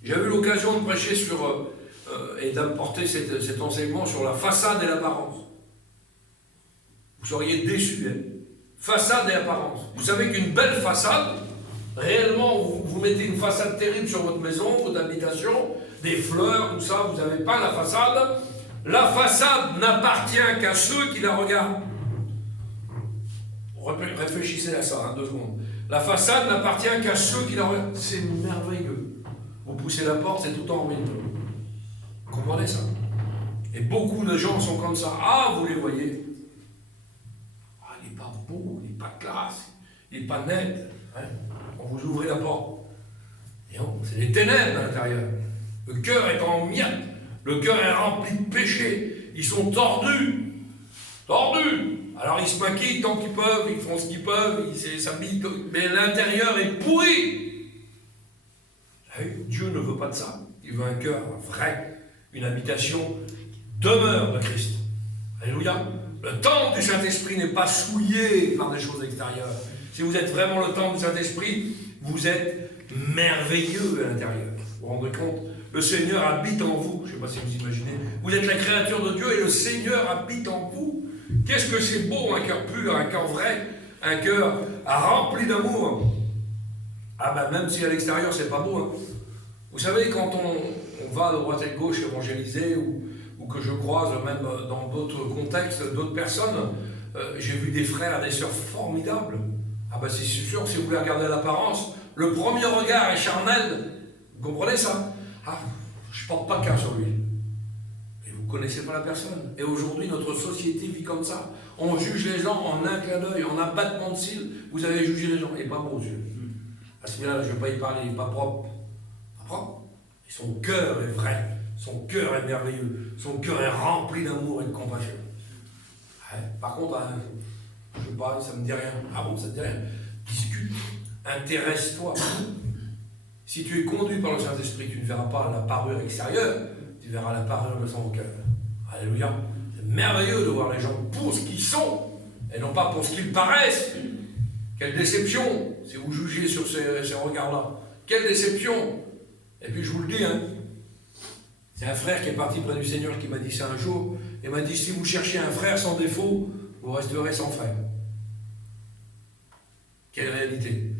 J'ai eu l'occasion de prêcher sur, et d'apporter cet enseignement sur la façade et l'apparence. Vous seriez déçus. Hein? Façade et apparence. Vous savez qu'une belle façade, réellement, vous mettez une façade terrible sur votre maison, votre habitation, des fleurs, tout ça, vous avez peint la façade. La façade n'appartient qu'à ceux qui la regardent. Réfléchissez à ça, 2 secondes. La façade n'appartient qu'à ceux qui la regardent. C'est merveilleux. Vous poussez la porte, c'est tout en ruine. Vous comprenez ça? Et beaucoup de gens sont comme ça. Ah, vous les voyez. Ah, il n'est pas beau, il n'est pas classe, il n'est pas net. Hein? On vous ouvrez la porte. Et c'est des ténèbres à l'intérieur. Le cœur est en miettes. Le cœur est rempli de péché. Ils sont tordus. Tordus. Alors ils se maquillent tant qu'ils peuvent, ils font ce qu'ils peuvent, ils s'habillent. Mais l'intérieur est pourri. Dieu ne veut pas de ça. Il veut un cœur vrai, une habitation, demeure de Christ. Alléluia. Le temple du Saint-Esprit n'est pas souillé par des choses extérieures. Si vous êtes vraiment le temple du Saint-Esprit, vous êtes merveilleux à l'intérieur. Vous vous rendez compte? Le Seigneur habite en vous. Je ne sais pas si vous imaginez. Vous êtes la créature de Dieu et le Seigneur habite en vous. Qu'est-ce que c'est beau, un cœur pur, un cœur vrai, un cœur rempli d'amour. Ah ben même si à l'extérieur c'est pas beau. Hein. Vous savez, quand on va de droite et de gauche évangéliser, ou que je croise même dans d'autres contextes, d'autres personnes, j'ai vu des frères et des sœurs formidables. Ah ben c'est sûr, si vous voulez regarder l'apparence, le premier regard est charnel. Vous comprenez ça? Ah, je ne porte pas de cœur sur lui. Et vous ne connaissez pas la personne. Et aujourd'hui, notre société vit comme ça. On juge les gens en un clin d'œil, en un battement de cils. Vous avez jugé les gens. Et pas beaux yeux. À celui-là, je ne vais pas y parler, il n'est pas propre. Pas propre. Et son cœur est vrai. Son cœur est merveilleux. Son cœur est rempli d'amour et de compassion. Ouais. Par contre, hein, je ne sais pas, ça ne me dit rien. Ah bon, ça ne te dit rien? Discute. Intéresse-toi. Si tu es conduit par le Saint-Esprit, tu ne verras pas la parure extérieure, tu verras la parure de son cœur. Alléluia. C'est merveilleux de voir les gens pour ce qu'ils sont, et non pas pour ce qu'ils paraissent. Quelle déception, si vous jugez sur ces regards-là. Quelle déception. Et puis je vous le dis, hein, c'est un frère qui est parti près du Seigneur qui m'a dit ça un jour. Il m'a dit, si vous cherchez un frère sans défaut, vous resterez sans frère. Quelle réalité.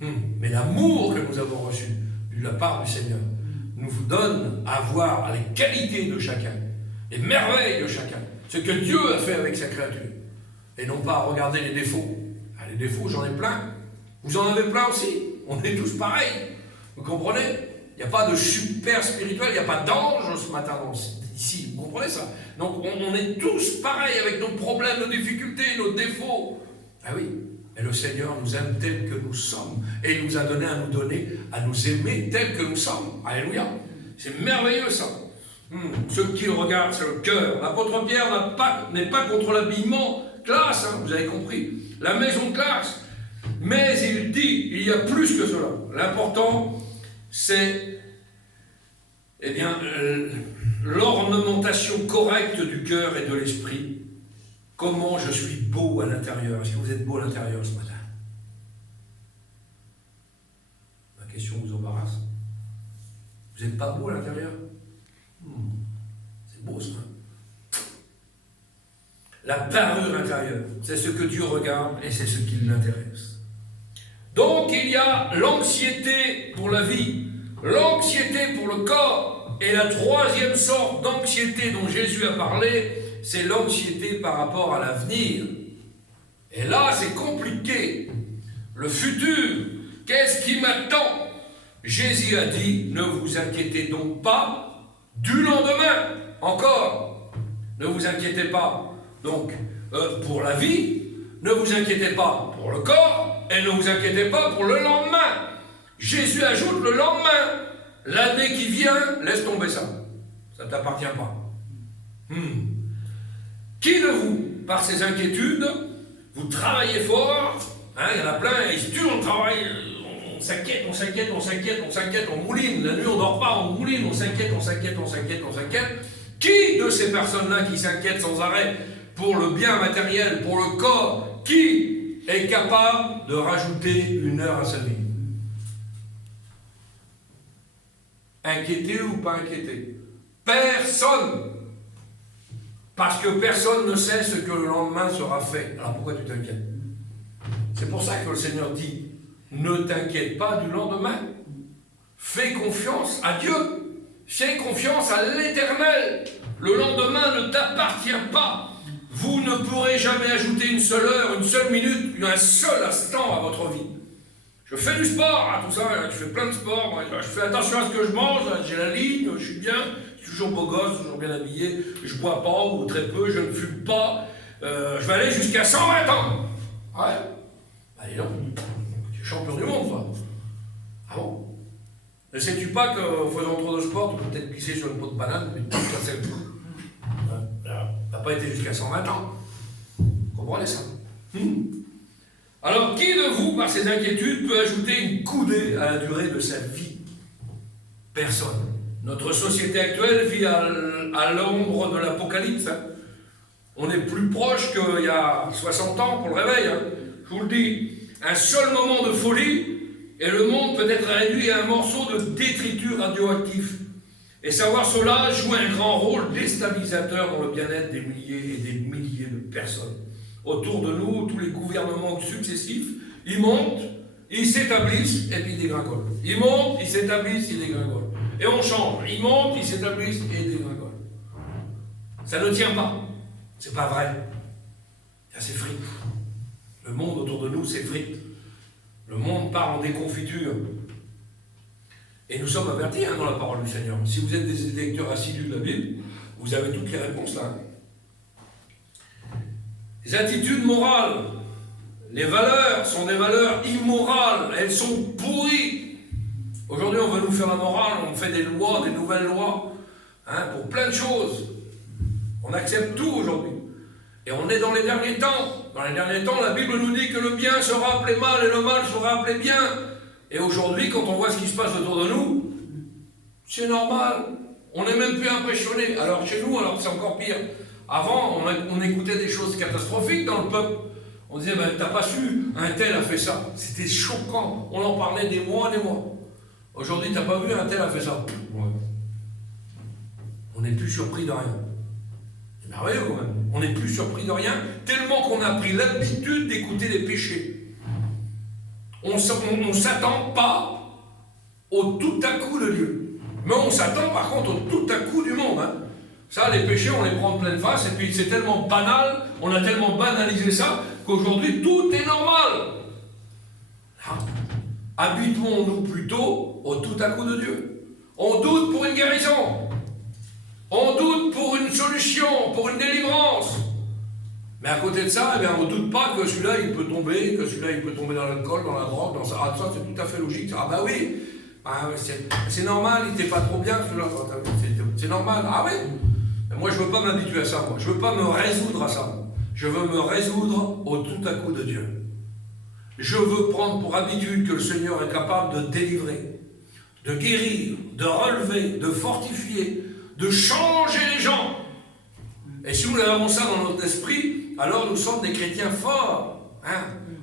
Mais l'amour que nous avons reçu de la part du Seigneur nous donne à voir les qualités de chacun, les merveilles de chacun, ce que Dieu a fait avec sa créature, et non pas à regarder les défauts. Ah, les défauts, j'en ai plein. Vous en avez plein aussi. On est tous pareils. Vous comprenez? Il n'y a pas de super spirituel, il n'y a pas d'ange ce matin ici. Vous comprenez ça? Donc on est tous pareils avec nos problèmes, nos difficultés, nos défauts. Ah oui. Et le Seigneur nous aime tels que nous sommes. Et il nous a donné à nous aimer tels que nous sommes. Alléluia. C'est merveilleux ça. Ceux qui le regardent, c'est le cœur. L'apôtre Pierre n'est pas contre l'habillement classe, hein, vous avez compris. La maison classe. Mais il dit, il y a plus que cela. L'important, c'est l'ornementation correcte du cœur et de l'esprit. Comment je suis beau à l'intérieur? Est-ce que vous êtes beau à l'intérieur ce matin? Ma question vous embarrasse. Vous n'êtes pas beau à l'intérieur? C'est beau ça. La parure intérieure, c'est ce que Dieu regarde et c'est ce qui l'intéresse. Donc il y a l'anxiété pour la vie, l'anxiété pour le corps, et la troisième sorte d'anxiété dont Jésus a parlé, c'est l'anxiété par rapport à l'avenir. Et là, c'est compliqué. Le futur, qu'est-ce qui m'attend? Jésus a dit, ne vous inquiétez donc pas du lendemain. Encore, ne vous inquiétez pas. Donc, pour la vie, ne vous inquiétez pas pour le corps, et ne vous inquiétez pas pour le lendemain. Jésus ajoute le lendemain. L'année qui vient, laisse tomber ça. Ça ne t'appartient pas. Qui de vous, par ces inquiétudes, vous travaillez fort, hein, il y en a plein, ils se tuent, on travaille, on s'inquiète, on mouline, la nuit on ne dort pas, on mouline, on s'inquiète. Qui de ces personnes-là qui s'inquiètent sans arrêt pour le bien matériel, pour le corps, qui est capable de rajouter une heure à sa vie? Inquiété ou pas inquiété? Personne! Parce que personne ne sait ce que le lendemain sera fait. Alors pourquoi tu t'inquiètes? C'est pour ça que le Seigneur dit, ne t'inquiète pas du lendemain. Fais confiance à Dieu. Fais confiance à l'Éternel. Le lendemain ne t'appartient pas. Vous ne pourrez jamais ajouter une seule heure, une seule minute, un seul instant à votre vie. Je fais du sport, hein, tout ça, je fais plein de sport, moi, je fais attention à ce que je mange, j'ai la ligne, je suis bien, je suis toujours beau gosse, toujours bien habillé, je ne bois pas ou très peu, je ne fume pas, je vais aller jusqu'à 120 ans. Ouais. Allez donc, tu es champion du monde, toi. Ah bon? Ne sais-tu pas qu'en faisant trop de sport, tu peux peut-être pisser sur une peau de banane, mais tu te casser le cou. Tu n'as pas été jusqu'à 120 ans. Vous comprenez ça? Alors, qui de vous, par ses inquiétudes, peut ajouter une coudée à la durée de sa vie? Personne. Notre société actuelle vit à l'ombre de l'Apocalypse. Hein. On est plus proche qu'il y a 60 ans pour le réveil. Hein. Je vous le dis, un seul moment de folie, et le monde peut être réduit à un morceau de détritus radioactif. Et savoir cela joue un grand rôle déstabilisateur dans le bien-être des milliers et des milliers de personnes. Autour de nous, tous les gouvernements successifs, ils montent, ils s'établissent, et puis ils dégringolent. Ils montent, ils s'établissent, ils dégringolent. Et on change. Ils montent, ils s'établissent, et ils dégringolent. Ça ne tient pas. C'est pas vrai. Ça s'effrite. Le monde autour de nous s'effrite. Le monde part en déconfiture. Et nous sommes avertis dans la parole du Seigneur. Si vous êtes des lecteurs assidus de la Bible, vous avez toutes les réponses là. Les attitudes morales, les valeurs sont des valeurs immorales. Elles sont pourries. Aujourd'hui, on veut nous faire la morale. On fait des lois, des nouvelles lois, pour plein de choses. On accepte tout aujourd'hui. Et on est dans les derniers temps. Dans les derniers temps, la Bible nous dit que le bien sera appelé mal et le mal sera appelé bien. Et aujourd'hui, quand on voit ce qui se passe autour de nous, c'est normal. On n'est même plus impressionné. Alors chez nous, c'est encore pire. Avant, on écoutait des choses catastrophiques dans le peuple. On disait, t'as pas su, un tel a fait ça. C'était choquant. On en parlait des mois et des mois. Aujourd'hui, t'as pas vu, un tel a fait ça. Ouais. On n'est plus surpris de rien. C'est merveilleux quand même. On n'est plus surpris de rien, tellement qu'on a pris l'habitude d'écouter les péchés. On ne s'attend pas au tout à coup de Dieu. Mais on s'attend par contre au tout à coup du monde. Ça, les péchés, on les prend en pleine face, et puis c'est tellement banal, on a tellement banalisé ça, qu'aujourd'hui tout est normal. Habituons-nous plutôt au tout à coup de Dieu. On doute pour une guérison. On doute pour une solution, pour une délivrance. Mais à côté de ça, on ne doute pas que celui-là, il peut tomber, dans l'alcool, dans la drogue, dans ça. Ah, ça, c'est tout à fait logique. Ah bah oui, c'est normal, il n'était pas trop bien, celui-là. C'est normal. Ah oui. Mais moi, je ne veux pas m'habituer à ça. Moi. Je ne veux pas me résoudre à ça. Je veux me résoudre au tout à coup de Dieu. Je veux prendre pour habitude que le Seigneur est capable de délivrer, de guérir, de relever, de fortifier, de changer les gens. Et si nous avons ça dans notre esprit, alors nous sommes des chrétiens forts.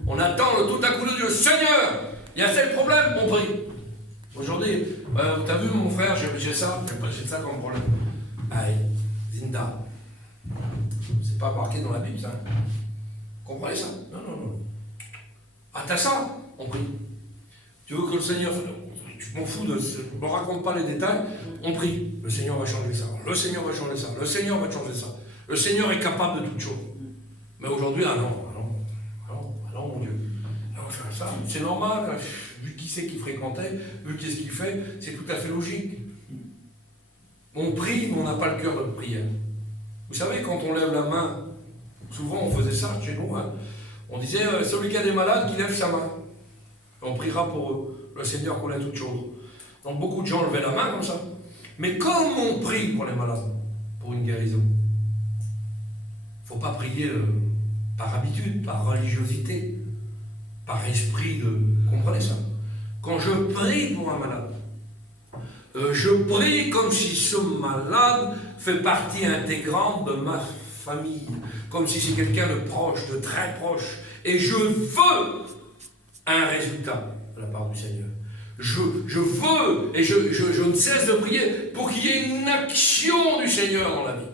On attend le tout à coup de Dieu. Seigneur, il y a tel problème, on prie. Aujourd'hui, t'as vu mon frère, j'ai ça comme problème. Aïe, Zinda. C'est pas marqué dans la Bible, ça. Comprenez ça? Non. Ah, t'as ça? On prie. Tu veux que le Seigneur... Je m'en fous, ne me raconte pas les détails. On prie. Le Seigneur va changer ça. Le Seigneur va changer ça. Le Seigneur va changer ça. Le Seigneur est capable de toutes choses. Mais aujourd'hui, non, mon Dieu. Ça, c'est normal. Vu qui c'est qui fréquentait, vu qu'est-ce qu'il fait, c'est tout à fait logique. On prie, mais on n'a pas le cœur de prière. Vous savez, quand on lève la main, souvent on faisait ça chez nous, on disait, celui qui a des malades, qui lève sa main. On priera pour eux. Le Seigneur connaît toutes choses. Donc beaucoup de gens levaient la main comme ça. Mais comme on prie pour les malades, pour une guérison, il ne faut pas prier par habitude, par religiosité, par esprit de... Vous comprenez ça? Quand je prie pour un malade, je prie comme si ce malade fait partie intégrante de ma famille, comme si c'est quelqu'un de proche, de très proche, et je veux un résultat de la part du Seigneur. Je veux, et je ne cesse de prier pour qu'il y ait une action du Seigneur dans la vie.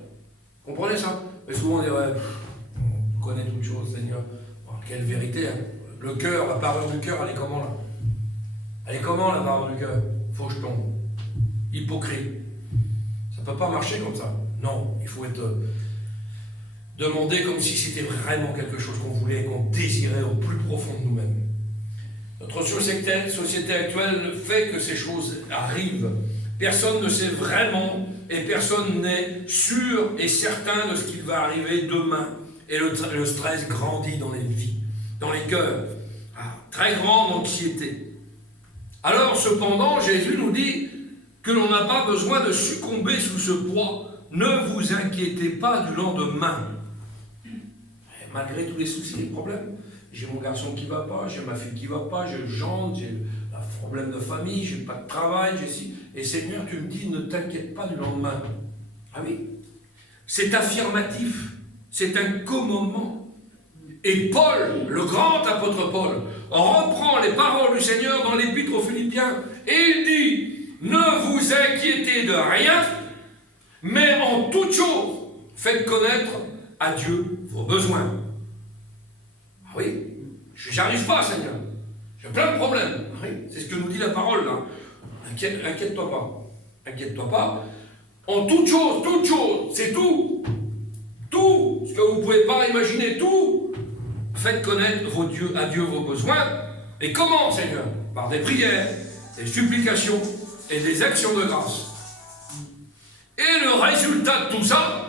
Vous comprenez ça? Mais souvent on dirait, on connaît toutes choses, Seigneur. Oh, quelle vérité, Le cœur, la parole du cœur, elle est comment là? Elle est comment la parole du cœur? Faucheton, hypocrite. Ça ne peut pas marcher comme ça. Non, il faut être demandé comme si c'était vraiment quelque chose qu'on voulait, qu'on désirait au plus profond de nous-mêmes. Notre société actuelle fait que ces choses arrivent. Personne ne sait vraiment et personne n'est sûr et certain de ce qu'il va arriver demain. Et le stress grandit dans les vies, dans les cœurs. Très grande anxiété. Alors, cependant, Jésus nous dit que l'on n'a pas besoin de succomber sous ce poids. Ne vous inquiétez pas du lendemain. Et malgré tous les soucis et les problèmes, j'ai mon garçon qui ne va pas, j'ai ma fille qui ne va pas, j'ai le gendre, j'ai un problème de famille, j'ai pas de travail, j'ai ci. Et Seigneur, tu me dis, ne t'inquiète pas du lendemain. Ah oui, c'est affirmatif, c'est un commandement. Et Paul, le grand apôtre Paul, reprend les paroles du Seigneur dans l'épître aux Philippiens, et il dit, ne vous inquiétez de rien, mais en toute chose, faites connaître à Dieu vos besoins. Ah oui, j'arrive pas, Seigneur. J'ai plein de problèmes. Ah oui, c'est ce que nous dit la parole, là. Inquiète-toi pas. Inquiète-toi pas. En toute chose, c'est tout. Tout. tout ce que vous ne pouvez pas imaginer, tout. Faites connaître à Dieu vos besoins. Et comment, Seigneur? Par des prières, des supplications et des actions de grâce. Et le résultat de tout ça,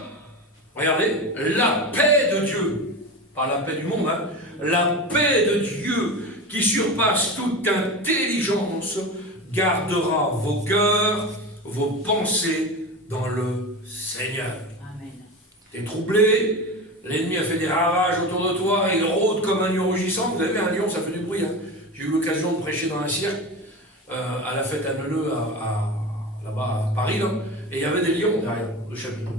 regardez, la paix de Dieu, pas la paix du monde, hein, la paix de Dieu qui surpasse toute intelligence, gardera vos cœurs, vos pensées dans le Seigneur. Amen. T'es troublé, l'ennemi a fait des ravages autour de toi, il rôde comme un lion rugissant. Vous avez vu, un lion, ça fait du bruit. Hein. J'ai eu l'occasion de prêcher dans un cirque, à la fête à Neuleux, là-bas à Paris, là, et il y avait des lions derrière le chapiteau.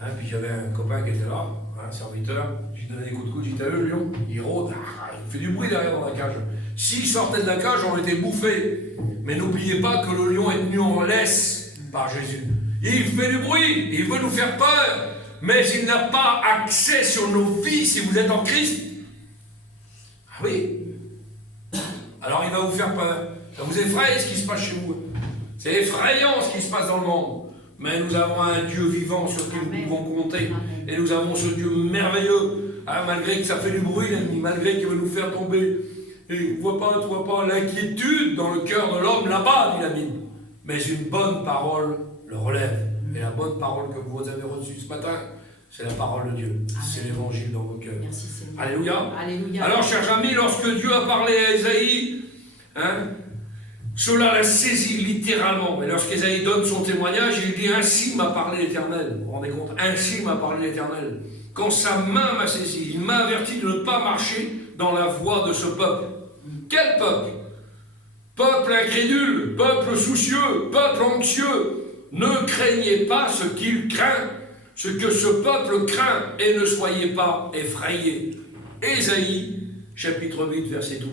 Hein, puis j'avais un copain qui était là, un serviteur, je lui donnais des coups de coude, j'ai dit, t'as vu le lion? Il rôde, il fait du bruit derrière dans la cage. S'il sortait de la cage, on était bouffés. Mais n'oubliez pas que le lion est tenu en laisse par Jésus. Il fait du bruit, il veut nous faire peur, mais il n'a pas accès sur nos vies si vous êtes en Christ. Ah oui. Alors il va vous faire peur. Ça vous effraie ce qui se passe chez vous. C'est effrayant ce qui se passe dans le monde. Mais nous avons un Dieu vivant sur qui nous pouvons compter. Et nous avons ce Dieu merveilleux. Ah, malgré que ça fait du bruit, malgré qu'il veut nous faire tomber. Et tu vois pas l'inquiétude dans le cœur de l'homme là-bas, dit la Bible. Mais une bonne parole le relève. Et la bonne parole que vous avez reçue ce matin, c'est la parole de Dieu. C'est l'évangile dans vos cœurs. Merci, Alléluia. Alléluia. Alors, chers amis, lorsque Dieu a parlé à Ésaïe, hein, cela l'a saisi littéralement. Et lorsqu'Ésaïe donne son témoignage, il dit « Ainsi m'a parlé l'Éternel ». Vous vous rendez compte? Ainsi m'a parlé l'Éternel. Quand sa main m'a saisi, il m'a averti de ne pas marcher dans la voie de ce peuple. Quel peuple? Peuple incrédule, peuple soucieux, peuple anxieux. Ne craignez pas ce qu'il craint, ce que ce peuple craint, et ne soyez pas effrayés. Ésaïe, chapitre 8, verset 12.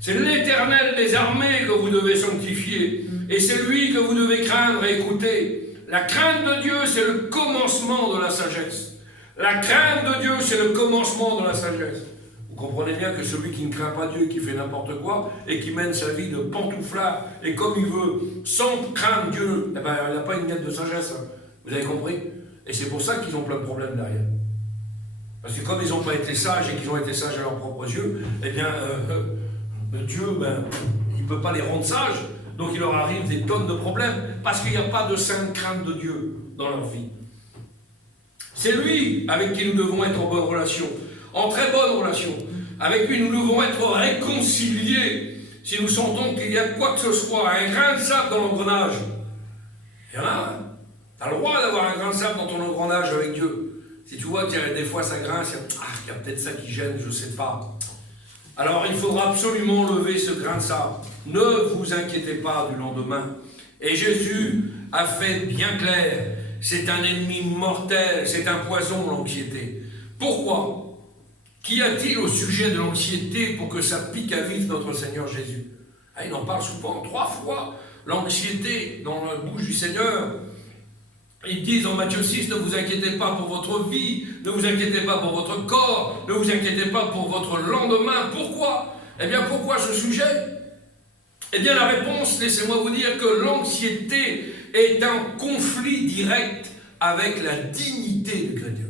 C'est l'Éternel des armées que vous devez sanctifier, et c'est lui que vous devez craindre et écouter. La crainte de Dieu, c'est le commencement de la sagesse. La crainte de Dieu, c'est le commencement de la sagesse. Vous comprenez bien que celui qui ne craint pas Dieu, qui fait n'importe quoi, et qui mène sa vie de pantouflard, et comme il veut, sans craindre Dieu, eh ben, il n'a pas une miette de sagesse. Hein. Vous avez compris? Et c'est pour ça qu'ils ont plein de problèmes derrière. Parce que comme ils n'ont pas été sages, et qu'ils ont été sages à leurs propres yeux, eh bien, Dieu, il ne peut pas les rendre sages, donc il leur arrive des tonnes de problèmes, parce qu'il n'y a pas de sainte crainte de Dieu dans leur vie. C'est lui avec qui nous devons être en bonne relation, en très bonne relation. Avec lui, nous devons être réconciliés si nous sentons qu'il y a quoi que ce soit, un grain de sable dans l'engrenage. Il y en a, tu as le droit d'avoir un grain de sable dans ton engrenage avec Dieu. Si tu vois que des fois ça grince, il y a peut-être ça qui gêne, je ne sais pas. Alors il faudra absolument lever ce grain de sable. Ne vous inquiétez pas du lendemain. Et Jésus a fait bien clair, c'est un ennemi mortel, c'est un poison, l'anxiété. Pourquoi? Qu'y a-t-il au sujet de l'anxiété pour que ça pique à vif notre Seigneur Jésus? Il en parle souvent, 3 fois, l'anxiété dans la bouche du Seigneur. Ils disent en Matthieu 6, ne vous inquiétez pas pour votre vie, ne vous inquiétez pas pour votre corps, ne vous inquiétez pas pour votre lendemain. Pourquoi? Eh bien, pourquoi ce sujet? Eh bien, la réponse, laissez-moi vous dire que l'anxiété est un conflit direct avec la dignité du chrétien.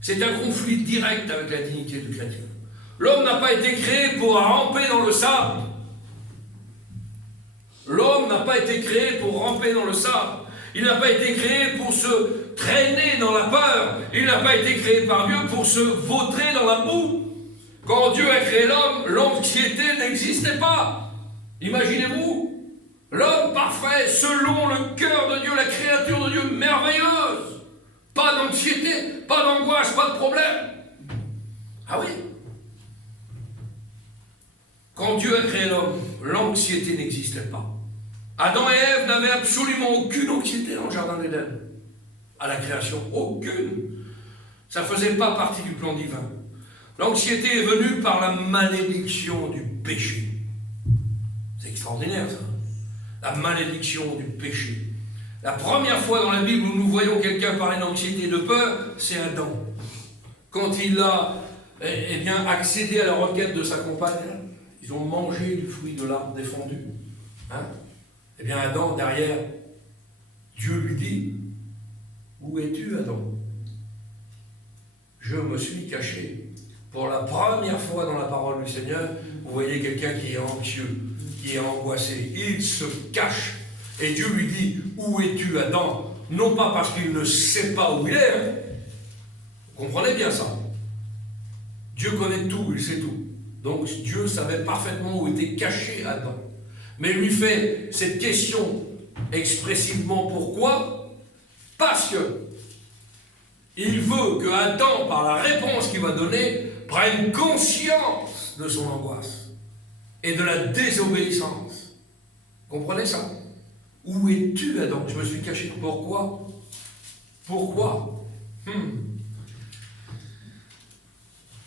C'est un conflit direct avec la dignité du chrétien. L'homme n'a pas été créé pour ramper dans le sable. L'homme n'a pas été créé pour ramper dans le sable. Il n'a pas été créé pour se traîner dans la peur. Il n'a pas été créé par Dieu pour se vautrer dans la boue. Quand Dieu a créé l'homme, l'anxiété n'existait pas. Imaginez-vous, l'homme parfait, selon le cœur de Dieu, la créature de Dieu merveilleuse. Pas d'anxiété, pas d'angoisse, pas de problème. Ah oui. Quand Dieu a créé l'homme, l'anxiété n'existait pas. Adam et Ève n'avaient absolument aucune anxiété dans le jardin d'Éden. À la création, aucune. Ça ne faisait pas partie du plan divin. L'anxiété est venue par la malédiction du péché. C'est extraordinaire, ça. La malédiction du péché. La première fois dans la Bible où nous voyons quelqu'un parler d'anxiété et de peur, c'est Adam. Quand il a accédé à la requête de sa compagne, ils ont mangé du fruit de l'arbre défendu. Adam, derrière, Dieu lui dit, où es-tu, Adam? je me suis caché. Pour la première fois dans la parole du Seigneur, vous voyez quelqu'un qui est anxieux, qui est angoissé. Il se cache. Et Dieu lui dit, où es-tu, Adam? Non pas parce qu'il ne sait pas où il est. Hein. Vous comprenez bien ça? Dieu connaît tout, il sait tout. Donc Dieu savait parfaitement où était caché Adam. Mais il lui fait cette question expressivement. Pourquoi? Parce que il veut que Adam, par la réponse qu'il va donner, prenne conscience de son angoisse et de la désobéissance. Comprenez ça? Où es-tu, Adam? Je me suis caché. Pourquoi? Pourquoi?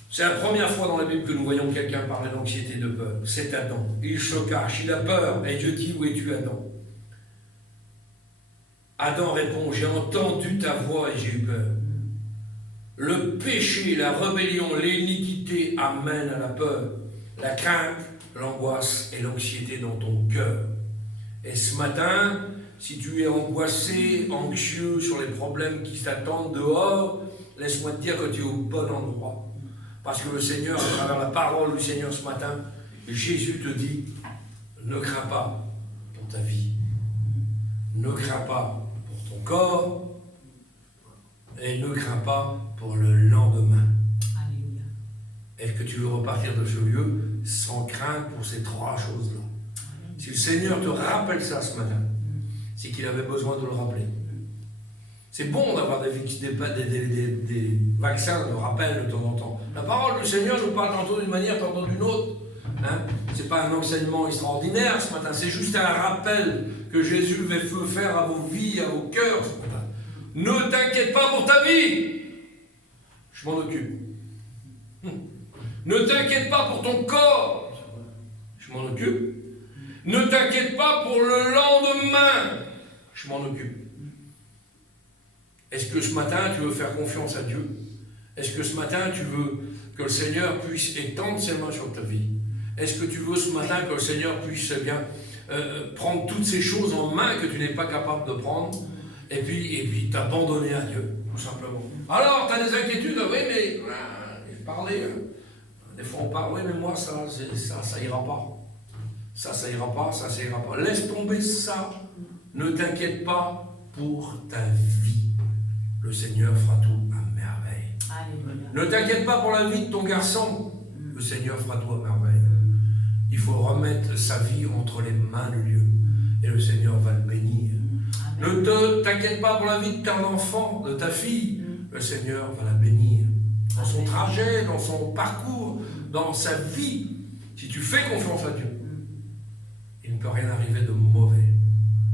C'est la première fois dans la Bible que nous voyons quelqu'un parler d'anxiété, de peur. C'est Adam. Il se cache, il a peur. Et Dieu dit, où es-tu, Adam? Adam répond, j'ai entendu ta voix et j'ai eu peur. Le péché, la rébellion, l'iniquité amènent à la peur, la crainte, l'angoisse et l'anxiété dans ton cœur. Et ce matin, si tu es angoissé, anxieux sur les problèmes qui t'attendent dehors, laisse-moi te dire que tu es au bon endroit. Parce que le Seigneur, à travers la parole du Seigneur ce matin, Jésus te dit, ne crains pas pour ta vie, ne crains pas pour ton corps, et ne crains pas pour le lendemain. Alléluia. Est-ce que tu veux repartir de ce lieu sans crainte pour ces trois choses-là? Si le Seigneur te rappelle ça ce matin, c'est qu'il avait besoin de le rappeler. C'est bon d'avoir des vaccins de rappel de temps en temps. La parole du Seigneur nous parle tantôt d'une manière, tantôt d'une autre. Hein? Ce n'est pas un enseignement extraordinaire ce matin, c'est juste un rappel que Jésus veut faire à vos vies, à vos cœurs ce matin. Ne t'inquiète pas pour ta vie, je m'en occupe. Ne t'inquiète pas pour ton corps, je m'en occupe. Ne t'inquiète pas pour le lendemain, je m'en occupe. Est-ce que ce matin, tu veux faire confiance à Dieu? Est-ce que ce matin, tu veux que le Seigneur puisse étendre ses mains sur ta vie? Est-ce que tu veux ce matin que le Seigneur puisse prendre toutes ces choses en main que tu n'es pas capable de prendre et puis t'abandonner à Dieu, tout simplement? Alors, tu as des inquiétudes? Oui, mais parler, des fois on parle, oui, mais moi, ça ira pas. Ça ira pas, ça ira pas. Laisse tomber ça. Ne t'inquiète pas pour ta vie. Le Seigneur fera tout à merveille. Alléluia. Ne t'inquiète pas pour la vie de ton garçon. Le Seigneur fera tout à merveille. Il faut remettre sa vie entre les mains de Dieu. Et le Seigneur va le bénir. Amen. Ne t'inquiète pas pour la vie de ton enfant, de ta fille. Le Seigneur va la bénir. Dans son trajet, dans son parcours, dans sa vie. Si tu fais confiance à Dieu, il ne peut rien arriver de mauvais.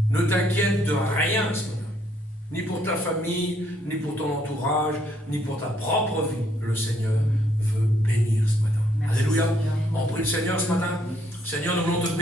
Ne t'inquiète de rien ce matin. Ni pour ta famille, ni pour ton entourage, ni pour ta propre vie. Le Seigneur veut bénir ce matin. Merci. Alléluia. On prie le Seigneur ce matin. Seigneur, nous voulons te bénir.